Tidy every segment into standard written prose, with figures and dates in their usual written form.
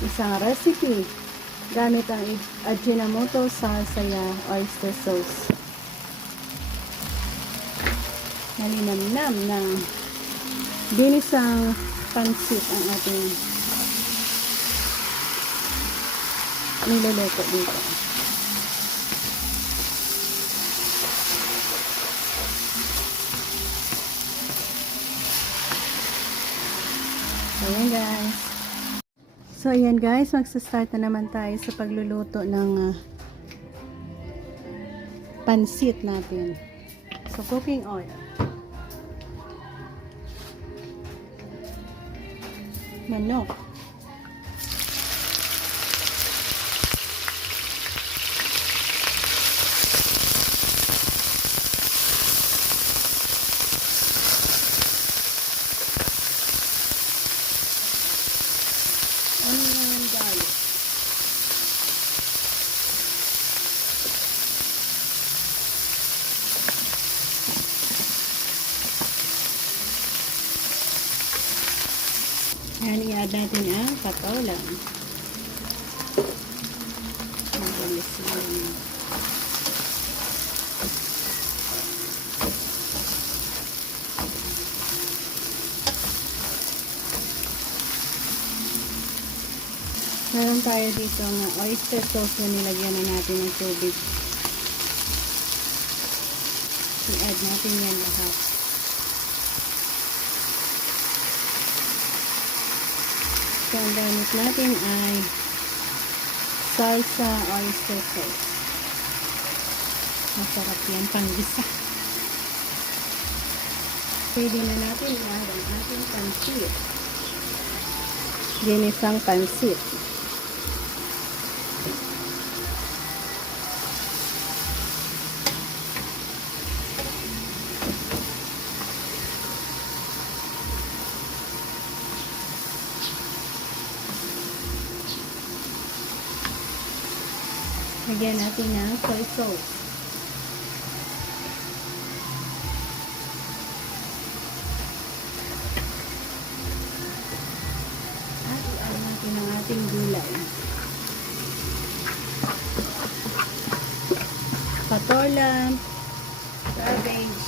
isang recipe gamit ang Ajinomoto Salsaya oyster sauce. Nalinamnam na ginisang pansit ang ating niluluto dito. Ayan guys. So ayan guys, magsa-start na naman tayo sa pagluluto ng pansit natin. So cooking oil. Manok. Onion, garlic. Yan, i-add natin ang patola. Mabilis yun. Meron tayo dito ng oyster sauce na nilagyan na natin ng tubig. I-add natin yan lahat. So, ang gamit natin ay salsa oyster sauce. Masarap yan, panggisa. Pwede na natin i-add ang ating pansit. Ginisang pansit. Lagyan natin ng soy sauce. At i-add natin ang ating gulay. Patola, cabbage,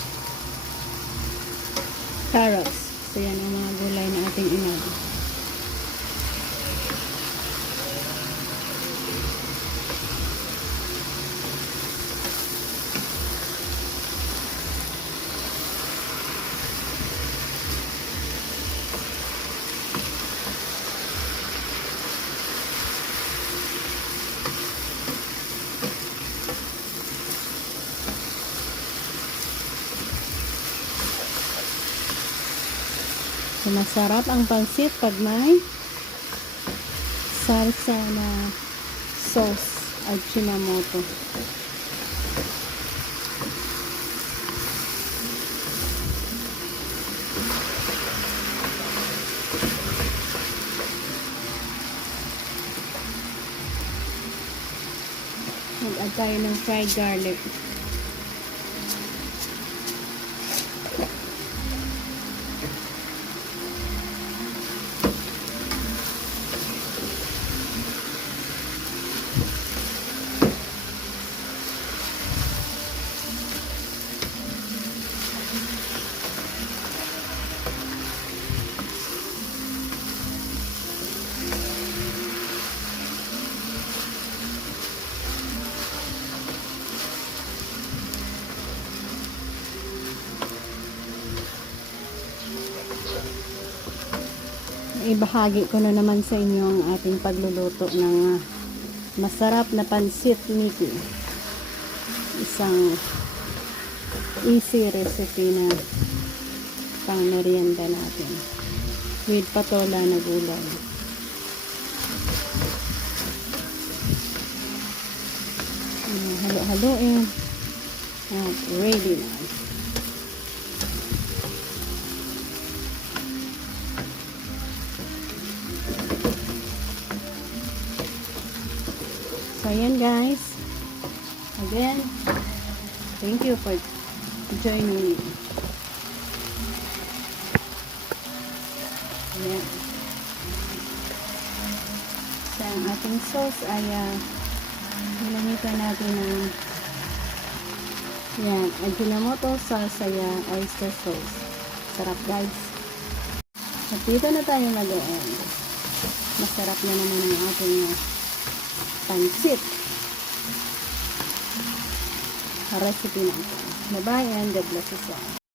carrots. So yan ang mga gulay na ating in-add. So, masarap ang pansit pag may salsa na sauce Ajinomoto. Mag-add tayo ng fried garlic. Ibahagi ko na naman sa inyo ang ating pagluluto ng masarap na pansit Mickey. Isang easy recipe na pang merienda natin with patola na gulay. Halo-haloin at ready na. So, ayan guys. Again, thank you for joining me. Ayan. ang ating sauce ay ginamitan natin ng yan, Ajinomoto Salsaya oyster sauce. Sarap guys. At dito na tayo mag-end. Masarap na naman ang ating pancit. Recipe natin. Bye-bye and God bless us all.